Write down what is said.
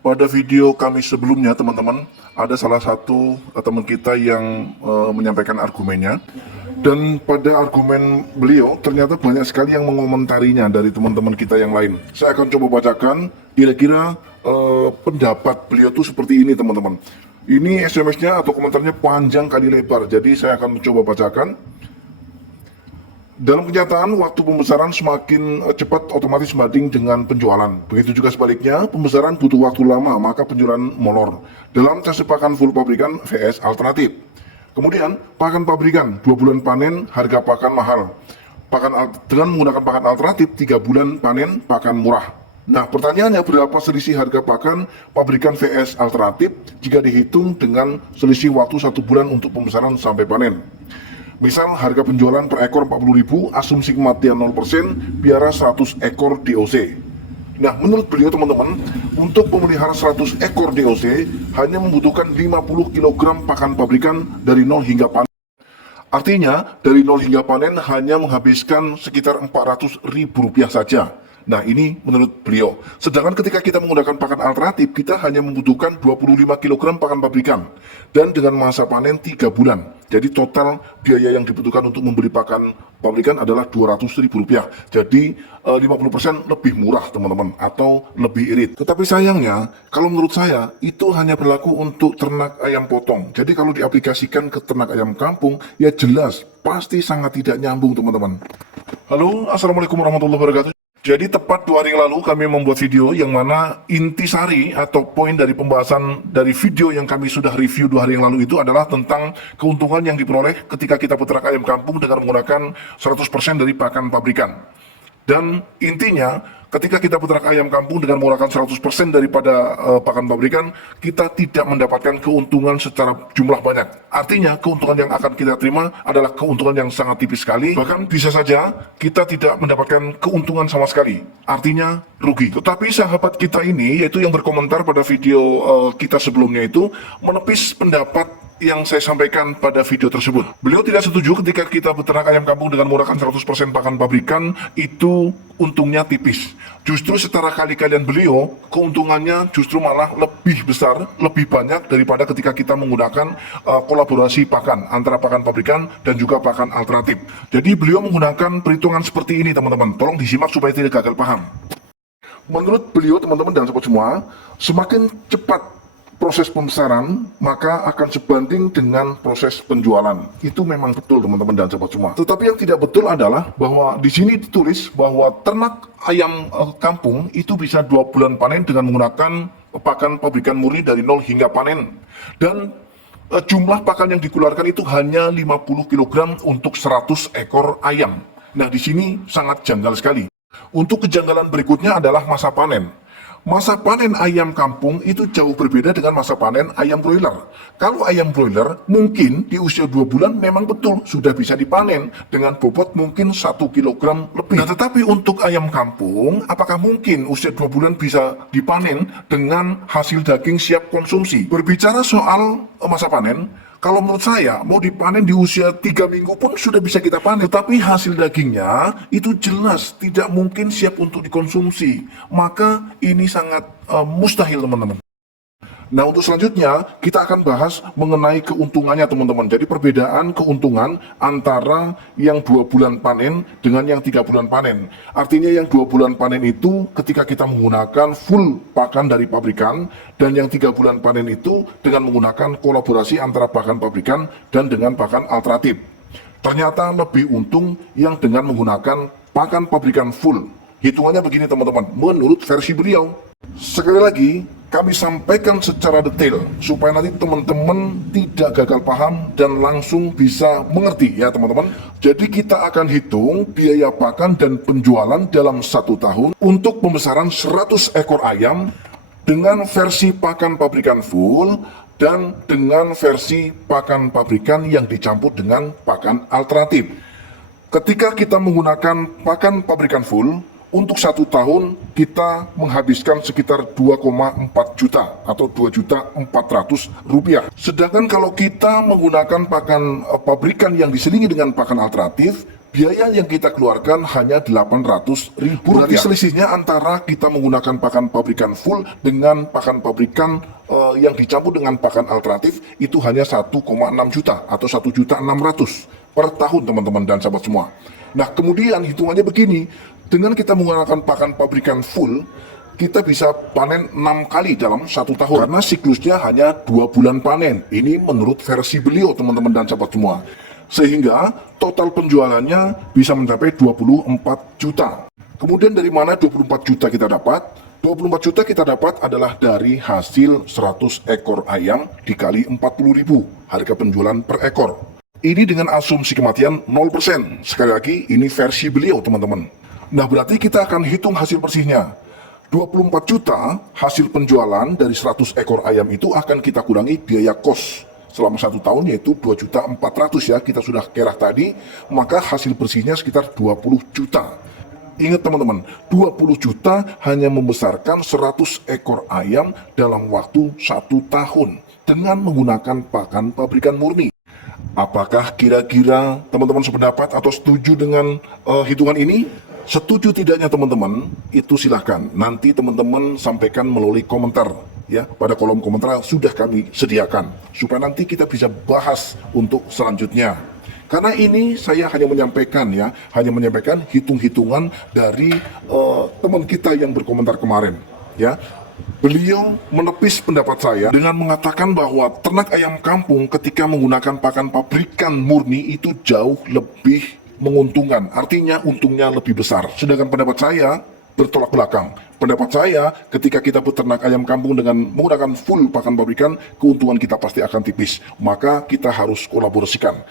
Pada video kami sebelumnya teman-teman, ada salah satu teman kita yang menyampaikan argumennya. Dan pada argumen beliau ternyata banyak sekali yang mengomentarinya dari teman-teman kita yang lain. Saya akan coba bacakan kira-kira pendapat beliau tuh seperti ini teman-teman. Ini SMS-nya atau komentarnya panjang kali lebar, jadi saya akan mencoba bacakan. Dalam kenyataan, waktu pembesaran semakin cepat otomatis sebanding dengan penjualan. Begitu juga sebaliknya, pembesaran butuh waktu lama, maka penjualan molor. Dalam tes pakan full pabrikan vs alternatif. Kemudian, pakan pabrikan, 2 bulan panen, harga pakan mahal. Dengan menggunakan pakan alternatif, 3 bulan panen, pakan murah. Nah, pertanyaannya berapa selisih harga pakan pabrikan vs alternatif jika dihitung dengan selisih waktu 1 bulan untuk pembesaran sampai panen. Misal harga penjualan per ekor 40.000, asumsi kematian 0%, biara 100 ekor DOC. Nah, menurut beliau teman-teman, untuk memelihara 100 ekor DOC hanya membutuhkan 50 kg pakan pabrikan dari 0 hingga panen. Artinya, dari 0 hingga panen hanya menghabiskan sekitar Rp400.000 saja. Nah, ini menurut beliau. Sedangkan ketika kita menggunakan pakan alternatif, kita hanya membutuhkan 25 kg pakan pabrikan. Dan dengan masa panen 3 bulan. Jadi total biaya yang dibutuhkan untuk membeli pakan pabrikan adalah Rp200.000. Jadi 50% lebih murah teman-teman, atau lebih irit. Tetapi sayangnya, kalau menurut saya, itu hanya berlaku untuk ternak ayam potong. Jadi kalau diaplikasikan ke ternak ayam kampung, ya jelas, pasti sangat tidak nyambung teman-teman. Halo, Assalamualaikum warahmatullahi wabarakatuh. Jadi tepat 2 hari lalu kami membuat video yang mana intisari atau poin dari pembahasan dari video yang kami sudah review 2 hari yang lalu itu adalah tentang keuntungan yang diperoleh ketika kita peternak ayam kampung dengan menggunakan 100% dari pakan pabrikan. Dan intinya ketika kita peternak ayam kampung dengan menggunakan 100% daripada pakan pabrikan, kita tidak mendapatkan keuntungan secara jumlah banyak. Artinya keuntungan yang akan kita terima adalah keuntungan yang sangat tipis sekali. Bahkan bisa saja kita tidak mendapatkan keuntungan sama sekali. Artinya rugi. Tetapi sahabat kita ini, yaitu yang berkomentar pada video kita sebelumnya itu, menepis pendapat yang saya sampaikan pada video tersebut. Beliau tidak setuju ketika kita beternak ayam kampung dengan menggunakan 100% pakan pabrikan, itu untungnya tipis. Justru setara kali-kalian beliau, keuntungannya justru malah lebih besar, lebih banyak daripada ketika kita menggunakan kolaborasi pakan antara pakan pabrikan dan juga pakan alternatif. Jadi beliau menggunakan perhitungan seperti ini teman-teman. Tolong disimak supaya tidak gagal paham. Menurut beliau teman-teman dan sobat semua, semakin cepat proses pembesaran, maka akan sebanding dengan proses penjualan. Itu memang betul teman-teman dan sahabat semua. Tetapi yang tidak betul adalah bahwa di sini ditulis bahwa ternak ayam kampung itu bisa 2 bulan panen dengan menggunakan pakan pabrikan murni dari 0 hingga panen. Dan jumlah pakan yang dikeluarkan itu hanya 50 kg untuk 100 ekor ayam. Nah, di sini sangat janggal sekali. Untuk kejanggalan berikutnya adalah masa panen. Masa panen ayam kampung itu jauh berbeda dengan masa panen ayam broiler. Kalau ayam broiler mungkin di usia 2 bulan memang betul sudah bisa dipanen dengan bobot mungkin 1 kg lebih. Nah, tetapi untuk ayam kampung, apakah mungkin usia 2 bulan bisa dipanen dengan hasil daging siap konsumsi? Berbicara soal masa panen, kalau menurut saya, mau dipanen di usia 3 minggu pun sudah bisa kita panen. Tetapi hasil dagingnya itu jelas tidak mungkin siap untuk dikonsumsi. Maka ini sangat mustahil teman-teman. Nah, untuk selanjutnya kita akan bahas mengenai keuntungannya teman-teman. Jadi perbedaan keuntungan antara yang 2 bulan panen dengan yang 3 bulan panen. Artinya yang 2 bulan panen itu ketika kita menggunakan full pakan dari pabrikan, dan yang 3 bulan panen itu dengan menggunakan kolaborasi antara pakan pabrikan dan dengan pakan alternatif. Ternyata lebih untung yang dengan menggunakan pakan pabrikan full. Hitungannya begini teman-teman, menurut versi beliau. Sekali lagi, kami sampaikan secara detail supaya nanti teman-teman tidak gagal paham dan langsung bisa mengerti ya teman-teman. Jadi kita akan hitung biaya pakan dan penjualan dalam 1 tahun untuk pembesaran 100 ekor ayam dengan versi pakan pabrikan full dan dengan versi pakan pabrikan yang dicampur dengan pakan alternatif. Ketika kita menggunakan pakan pabrikan full, untuk 1 tahun kita menghabiskan sekitar 2,4 juta atau Rp2.400.000. Sedangkan kalau kita menggunakan pakan pabrikan yang diselingi dengan pakan alternatif, biaya yang kita keluarkan hanya 800.000. Berarti selisihnya antara kita menggunakan pakan pabrikan full dengan pakan pabrikan yang dicampur dengan pakan alternatif itu hanya 1,6 juta atau 1.600.000 per tahun teman-teman dan sahabat semua. Nah kemudian hitungannya begini, dengan kita menggunakan pakan pabrikan full, kita bisa panen 6 kali dalam 1 tahun karena siklusnya hanya 2 bulan panen. Ini menurut versi beliau teman-teman dan sahabat semua. Sehingga total penjualannya bisa mencapai 24 juta. Kemudian dari mana 24 juta kita dapat? 24 juta kita dapat adalah dari hasil 100 ekor ayam dikali 40.000 harga penjualan per ekor. Ini dengan asumsi kematian 0%. Sekali lagi ini versi beliau teman-teman. Nah berarti kita akan hitung hasil bersihnya. 24 juta hasil penjualan dari 100 ekor ayam itu akan kita kurangi biaya kos selama 1 tahun, yaitu 2.400.000 ya, kita sudah kerah tadi, maka hasil bersihnya sekitar 20 juta. Ingat teman-teman, 20 juta hanya membesarkan 100 ekor ayam dalam waktu 1 tahun dengan menggunakan pakan pabrikan murni. Apakah kira-kira teman-teman sependapat atau setuju dengan hitungan ini? Setuju tidaknya teman-teman, itu silahkan. Nanti teman-teman sampaikan melalui komentar. Ya, pada kolom komentar sudah kami sediakan supaya nanti kita bisa bahas untuk selanjutnya. Karena ini saya hanya menyampaikan hitung-hitungan dari teman kita yang berkomentar kemarin. Ya, beliau menepis pendapat saya dengan mengatakan bahwa ternak ayam kampung ketika menggunakan pakan pabrikan murni itu jauh lebih menguntungkan. Artinya untungnya lebih besar. Sedangkan pendapat saya bertolak belakang. Pendapat saya, ketika kita beternak ayam kampung dengan menggunakan full pakan pabrikan, keuntungan kita pasti akan tipis. Maka kita harus kolaborasikan